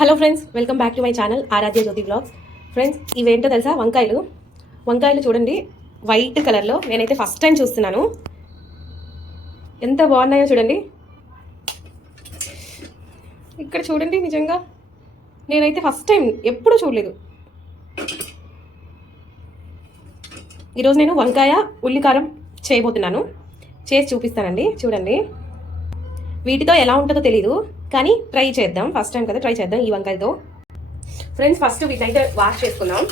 Hello friends, welcome back to my channel Aradhya Jyothi blogs. Friends, ఇవేంటో తెలుసా? వంకాయలు చూడండి, వైట్ కలర్లో. నేనైతే ఫస్ట్ టైం చూస్తున్నాను. ఎంత బాగున్నాయో చూడండి. ఇక్కడ చూడండి, నిజంగా నేనైతే ఫస్ట్ టైం, ఎప్పుడూ చూడలేదు. ఈరోజు నేను వంకాయ ఉల్లికారం చేయబోతున్నాను. చేసి చూపిస్తానండి. చూడండి, వీటితో ఎలా ఉంటుందో తెలీదు, కానీ ట్రై చేద్దాం. ఫస్ట్ టైం కదా, ట్రై చేద్దాం ఈ వంకాయతో. ఫ్రెండ్స్, ఫస్ట్ వీటినైతే వాష్ చేసుకుందాం.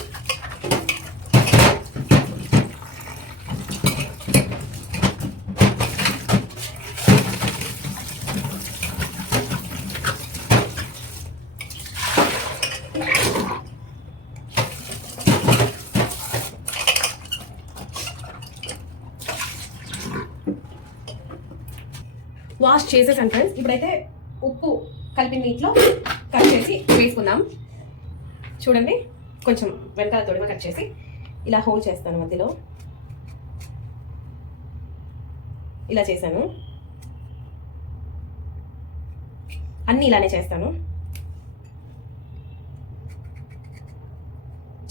వాష్ చేసేసాను ఫ్రెండ్స్. ఇప్పుడైతే ఉప్పు కలిపిన నీటిలో కట్ చేసి వేసుకుందాం. చూడండి, కొంచెం వెనకాల తొడిమ కట్ చేసి ఇలా హోల్ చేస్తాను మధ్యలో. ఇలా చేశాను. అన్నీ ఇలానే చేస్తాను.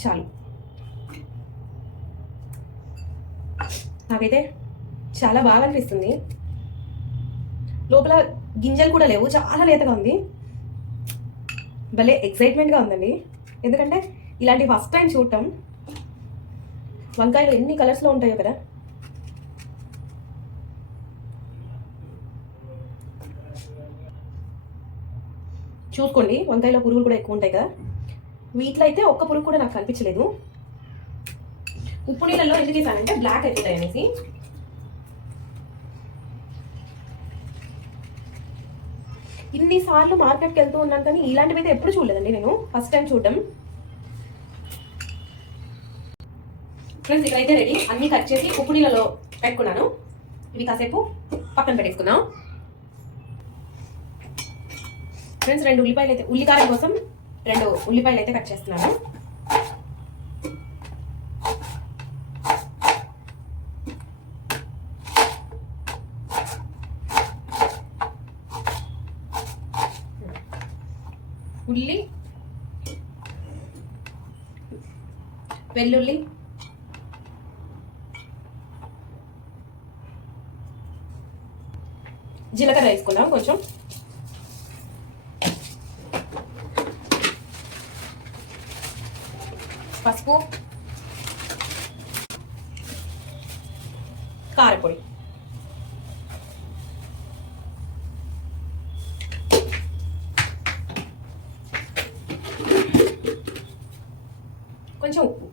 చాలు. నాకైతే చాలా బాగా అనిపిస్తుంది. లోపల గింజలు కూడా లేవు, చాలా లేతగా ఉంది. భలే ఎక్సైట్మెంట్గా ఉందండి, ఎందుకంటే ఇలాంటి ఫస్ట్ టైం చూడటం. వంకాయలు ఎన్ని కలర్స్లో ఉంటాయో కదా. చూసుకోండి, వంకాయలో పురుగులు కూడా ఎక్కువ ఉంటాయి కదా. వీటిలో అయితే ఒక్క పురుగు కూడా నాకు కనిపించలేదు. ఉప్పు నీళ్ళల్లో ఎందుకు వేసానంటే బ్లాక్ అయిపోతాయి అనేసి. ఇన్నిసార్లు మార్కెట్కి వెళ్తూ ఉన్నాను, కానీ ఇలాంటివి అయితే ఎప్పుడు చూడలేదండి నేను. ఫస్ట్ టైం చూడడం. ఫ్రెండ్స్, ఇక్కడైతే రెడీ. అన్నీ కట్ చేసి ఉప్పు నీళ్ళలో పెట్టుకున్నాను. ఇవి కాసేపు పక్కన పెట్టేసుకుందాం. ఫ్రెండ్స్, 2 ఉల్లిపాయలు అయితే, ఉల్లికారం కోసం 2 ఉల్లిపాయలు అయితే కట్ చేస్తున్నాను. ఉల్లి, వెల్లుల్లి, జీలకర్ర వేసుకుందాం కొంచెం. పసుపు, కారపొడి, కొంచెం ఉప్పు,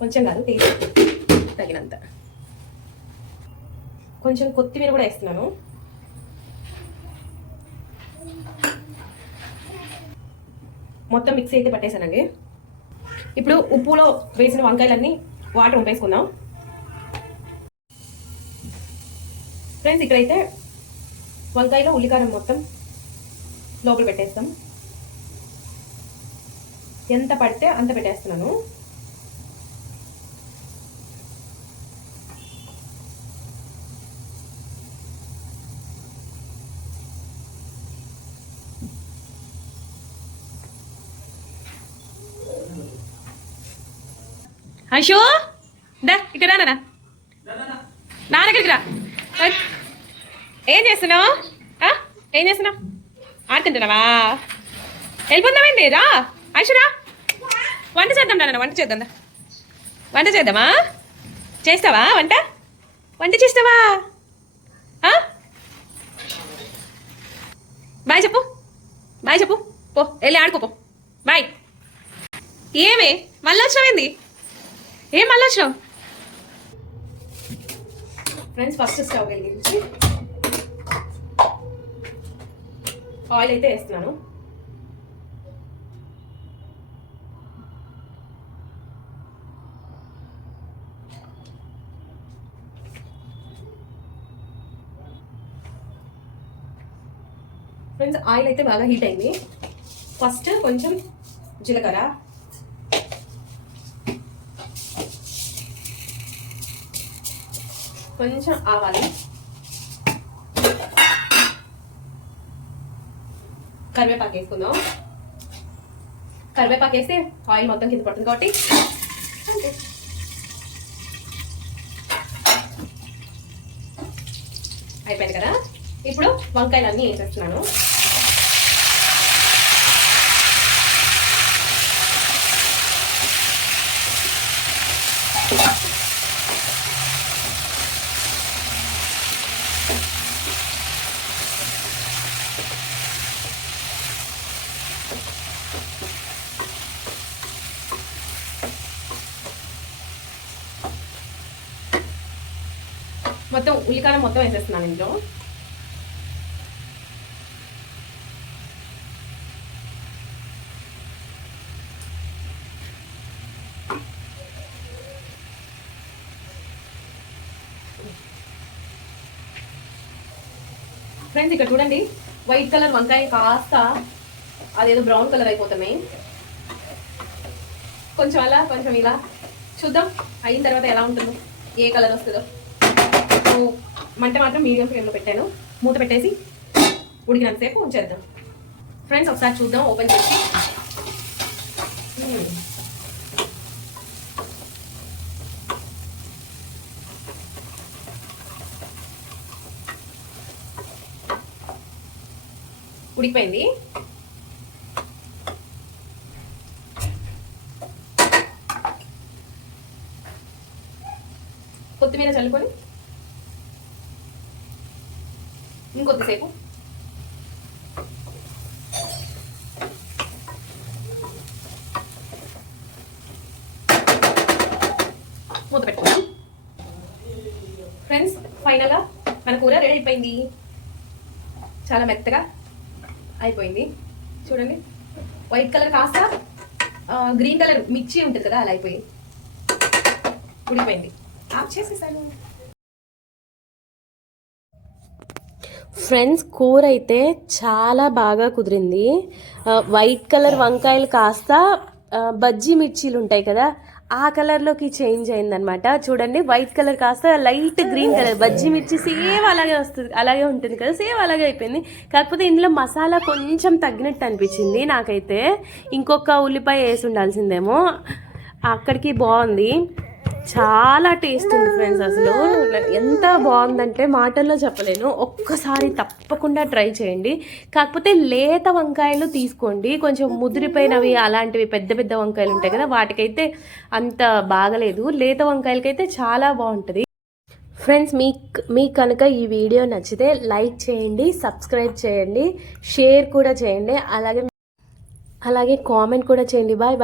కొంచెం కాదు, టేస్ట్ తగినంత. కొంచెం కొత్తిమీర కూడా వేస్తున్నాను. మొత్తం మిక్సీ అయితే పట్టేశానండి. ఇప్పుడు ఉప్పులో వేసిన వంకాయలన్నీ వాటర్ వంపేసుకుందాం. ఫ్రెండ్స్, ఇక్కడైతే వంకాయలో ఉల్లికారం మొత్తం లోపల పెట్టేస్తాం. ఎంత పడితే అంత పెట్టేస్తున్నాను. అశో, దా ఇక్కడ రా. నా దగ్గరికి రా. ఏం చేస్తున్నావు? ఆడుకుంటున్నావా? వెళ్ళిపోతున్నావేంటి? రా ఐషురా, వంట చేద్దాం. నాన్న వంట చేద్దామా? చేస్తావా? వంట చేస్తావా? బాయ్ చెప్పు. పో, వెళ్ళి ఆడుకోపో. బాయ్. ఏమే మళ్ళీ వచ్చినావేంది? మళ్ళీ వచ్చినావు? ఫ్రెండ్స్, ఫస్ట్ స్టవ్ వెలిగించి ఆయిల్ అయితే వేస్తున్నాను. ఫ్రెండ్స్, ఆయిల్ అయితే బాగా హీట్ అయింది. ఫస్ట్ కొంచెం జీలకర్ర, కొంచెం ఆవాలు, కరివేపాకు వేసుకుందాం. కరివేపాకు వేస్తే ఆయిల్ మొత్తం కింద పడుతుంది కాబట్టి అంతే. అయిపోయింది కదా. ఇప్పుడు వంకాయలు అన్నీ వేసేస్తున్నాను. మొత్తం ఉల్లికారం మొత్తం వేసేస్తున్నాను ఇందులో. ఫ్రెండ్స్ ఇక్కడ చూడండి, వైట్ కలర్ వంకాయ కాస్త అదేదో బ్రౌన్ కలర్ అయిపోతున్నాయి. కొంచెం అలా కొంచెం ఇలా చూద్దాం అయిన తర్వాత ఎలా ఉంటుందో, ఏ కలర్ వస్తుందో. మంట మాత్రం మీడియం ఫ్లేమ్లో పెట్టాను. మూత పెట్టేసి ఉడికినంతసేపు ఉంచేద్దాం. ఫ్రెండ్స్ ఒకసారి చూద్దాం ఓపెన్ చేసి. ఉడికిపోయింది. కొత్తిమీర చల్లుకొని ఇంకొద్దిసేపు మూత పెట్టుకుందాం. ఫ్రెండ్స్ ఫైనల్గా మన కూర రెడీ అయిపోయింది. చాలా మెత్తగా అయిపోయింది. చూడండి, వైట్ కలర్ కాస్త గ్రీన్ కలర్ మిర్చి ఉంటుంది కదా, అలా అయిపోయింది. ఉడిపోయింది. ఆఫ్ చేసేసాను. ఫ్రెండ్స్ కూర అయితే చాలా బాగా కుదిరింది. వైట్ కలర్ వంకాయలు కాస్త బజ్జీ మిర్చీలు ఉంటాయి కదా, ఆ కలర్లోకి చేంజ్ అయిందనమాట. చూడండి, వైట్ కలర్ కాస్త లైట్ గ్రీన్ కలర్. బజ్జీ మిర్చి సేమ్ అలాగే వస్తుంది, అలాగే ఉంటుంది కదా, సేమ్ అలాగే అయిపోయింది. కాకపోతే ఇందులో మసాలా కొంచెం తగ్గినట్టు అనిపించింది నాకైతే. ఇంకొక ఉల్లిపాయ వేసి ఉండాల్సిందేమో. అక్కడికి బాగుంది, చాలా టేస్ట్ ఉంది ఫ్రెండ్స్. అసలు ఎంత బాగుందంటే మాటల్లో చెప్పలేను. ఒక్కసారి తప్పకుండా ట్రై చేయండి. కాకపోతే లేత వంకాయలు తీసుకోండి, కొంచెం ముదిరిపోయినవి అలాంటివి పెద్ద పెద్ద వంకాయలు ఉంటాయి కదా, వాటికైతే అంత బాగలేదు. లేత వంకాయలకైతే చాలా బాగుంటుంది. ఫ్రెండ్స్ మీకు కనుక ఈ వీడియో నచ్చితే లైక్ చేయండి, సబ్స్క్రైబ్ చేయండి, షేర్ కూడా చేయండి, అలాగే కామెంట్ కూడా చేయండి. Bye bye.